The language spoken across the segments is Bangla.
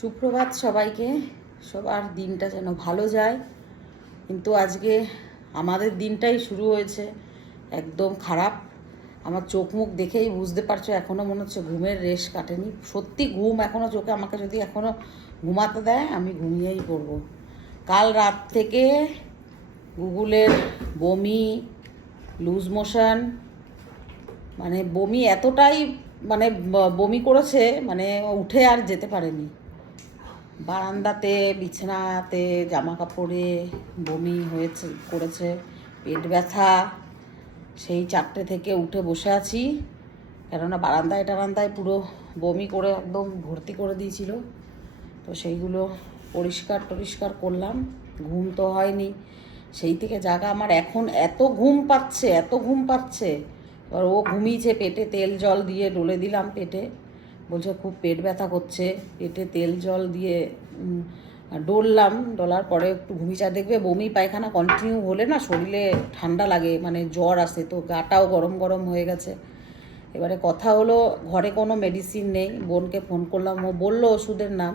সুপ্রভাত সবাইকে। সবার দিনটা যেন ভালো যায়, কিন্তু আজকে আমাদের দিনটাই শুরু হয়েছে একদম খারাপ। আমার চোখ মুখ দেখেই বুঝতে পারছো এখনও মনে হচ্ছে ঘুমের রেশ কাটেনি। সত্যি ঘুম এখনও চোখে, আমাকে যদি এখনও ঘুমাতে দেয় আমি ঘুমিয়েই পড়বো। কাল রাত থেকে গুগলের বমি, লুজ মোশন, মানে বমি এতটাই, মানে বমি করেছে, মানে উঠে আর যেতে পারেনি। বারান্দাতে বিছানাতে জামা কাপড়ে বমি হয়েছে, করেছে। পেট ব্যথা, সেই 4টে থেকে উঠে বসে আছি, কেননা বারান্দায় টারান্দায় পুরো বমি করে একদম ভর্তি করে দিয়েছিল। তো সেইগুলো পরিষ্কার করলাম। ঘুম তো হয়নি, সেই থেকে জাগা। আমার এখন এত ঘুম পাচ্ছে। এবার ও ঘুমিয়েছে, পেটে তেল জল দিয়ে ডলে দিলাম পেটে। বলছে খুব পেট ব্যথা করছে, পেটে তেল জল দিয়ে ডললাম। ডলার পরে একটু ঘুমিয়ে দেখবে বমি পায়খানা কন্টিনিউ হলে না শরীরে ঠান্ডা লাগে, মানে জ্বর আসে, তো গাটাও গরম গরম হয়ে গেছে। এবারে কথা হলো, ঘরে কোনো মেডিসিন নেই। বোনকে ফোন করলাম, ও বললো ওষুধের নাম,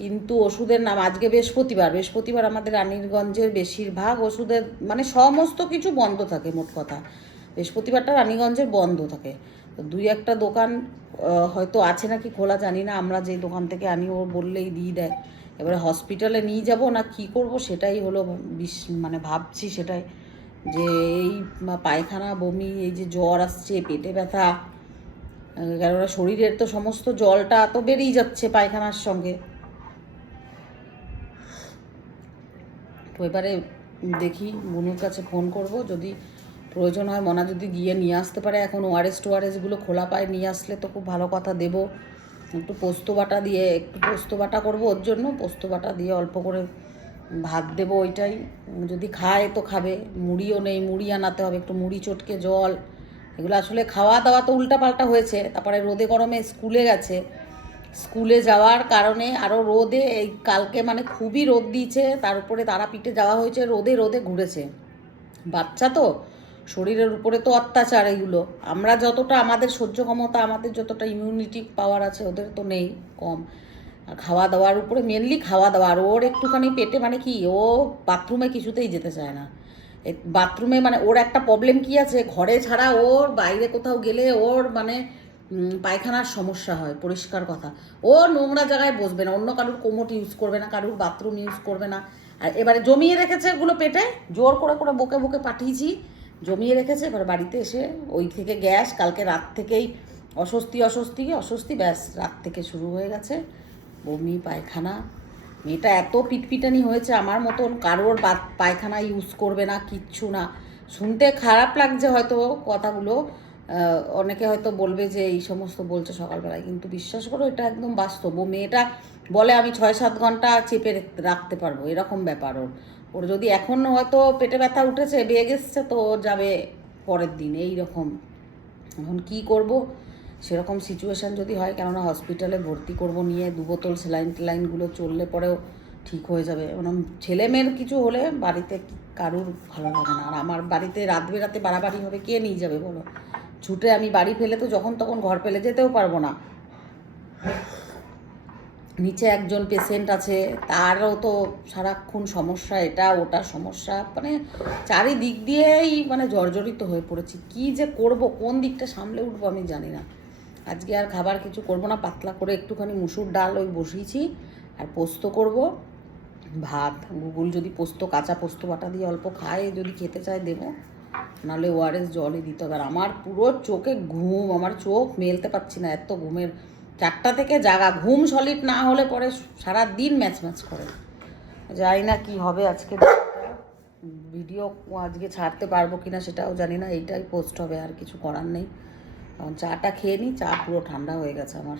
কিন্তু ওষুধের নাম আজকে বৃহস্পতিবার আমাদের রানীগঞ্জের বেশিরভাগ ওষুধের, মানে সমস্ত কিছু বন্ধ থাকে। মোট কথা বৃহস্পতিবারটা রানীগঞ্জের বন্ধ থাকে। তো 2-1টা দোকান হয়তো আছে নাকি খোলা, জানি না। আমরা যে দোকান থেকে আনি ও বললেই দিয়ে দেয়। এবারে হসপিটালে নিয়ে যাব না কি করব সেটাই হলো মানে ভাবছি সেটাই, যে এই পায়খানা বমি, এই যে জ্বর আসছে, পেটে ব্যথা, কেননা শরীরের তো সমস্ত জলটা তো বেরিয়ে যাচ্ছে পায়খানার সঙ্গে। তো এবারে দেখি বনুর কাছে ফোন করব, যদি প্রয়োজন হয় মনা যদি গিয়ে নিয়ে আসতে পারে। এখন ওআরএসগুলো খোলা পায়, নিয়ে আসলে তো খুব ভালো কথা। দেবো একটু পোস্ত বাটা করবো ওর জন্য। পোস্ত বাটা দিয়ে অল্প করে ভাত দেবো, ওইটাই যদি খায় তো খাবে। মুড়িও নেই, মুড়ি আনাতে হবে, একটু মুড়ি চটকে জল, এগুলো আসলে খাওয়া দাওয়া তো উল্টাপাল্টা হয়েছে। তারপরে রোদে গরমে স্কুলে গেছে, স্কুলে যাওয়ার কারণে আরও রোদে, এই কালকে মানে খুবই রোদ দিয়েছে, তার উপরে তারাপীঠে যাওয়া হয়েছে, রোদে ঘুরেছে। বাচ্চা তো, শরীরের উপরে তো অত্যাচার এগুলো। আমরা যতটা আমাদের সহ্য ক্ষমতা, আমাদের যতটা ইমিউনিটি পাওয়ার আছে, ওদের তো নেই, কম। আর খাওয়া দাওয়ার উপরে, মেনলি খাওয়া দাওয়া। আর ওর একটুখানি পেটে, মানে কি, ও বাথরুমে কিছুতেই যেতে চায় না। বাথরুমে মানে ওর একটা প্রবলেম কি আছে, ঘরে ছাড়া ওর বাইরে কোথাও গেলে ওর মানে পায়খানার সমস্যা হয়। পরিষ্কার কথা, ও নোংরা জায়গায় বসবে না, অন্য কারুর কোমোট ইউজ করবে না, কারুর বাথরুম ইউজ করবে না। আর এবারে জমিয়ে রেখেছে এগুলো পেটে, জোর করে বকে পাঠিয়েছি, জমিয়ে রেখেছে। এবার বাড়িতে এসে ওই থেকে গ্যাস, কালকে রাত থেকেই অস্বস্তি, ব্যাস রাত থেকে শুরু হয়ে গেছে বমি পায়খানা। মেয়েটা এত পিটপিটানি হয়েছে, আমার মতন কারোর পায়খানা ইউজ করবে না, কিচ্ছু না। শুনতে খারাপ লাগছে হয়তো কথাগুলো, অনেকে হয়তো বলবে যে এই সমস্ত বলছে সকালবেলায়, কিন্তু বিশ্বাস করো এটা একদম বাস্তব। ও মেয়েটা বলে আমি 6-7 ঘন্টা চেপে রাখতে পারবো, এরকম ব্যাপার ওর। ওর যদি এখন হয়তো পেটে ব্যথা উঠেছে, বেগ এসছে, তো যাবে পরের দিন, এই রকম। এখন কি করব, সেরকম সিচুয়েশান যদি হয়, কেননা হসপিটালে ভর্তি করব নিয়ে, 2 বোতল স্যালাইনগুলো চললে পরেও ঠিক হয়ে যাবে। মানে ছেলে মেয়ের কিছু হলে বাড়িতে কারুর ভালো লাগে না। আর আমার বাড়িতে রাত বেরাতে বাড়াবাড়ি হবে, কে নিয়ে যাবে বলো? ছুটে আমি বাড়ি ফেলে তো যখন তখন ঘর ফেলে যেতেও পারবো না। নিচে একজন পেশেন্ট আছে, তারও তো সারাক্ষণ সমস্যা, এটা ওটা সমস্যা, মানে চারিদিক দিয়েই মানে জর্জরিত হয়ে পড়েছি। কি যে করব, কোন দিকটা সামলে উঠবো আমি জানি না। আজকে আর খাবার কিছু করব না, পাতলা করে একটুখানি মুসুর ডাল ওই বসিয়েছি, আর পোস্ত করব, ভাত। গুগল যদি কাঁচা পোস্ত বাটা দিয়ে অল্প খায়, যদি খেতে চায় দেবো, নাহলে ওআরএস জলই দিতে হবে। আর আমার পুরো চোখে ঘুম, আমার চোখ মেলতে পারছি না, এত ঘুমের। 4টা থেকে জাগা, ঘুম সলিড না হলে পরে সারাদিন ম্যাচ করে। জানি না কি হবে আজকে, ভিডিও আজকে ছাড়তে পারবো কিনা সেটাও জানি না, এইটাই পোস্ট হবে, আর কিছু করার নেই। কারণ চাটা খেয়ে নিই, চা পুরো ঠান্ডা হয়ে গেছে আমার।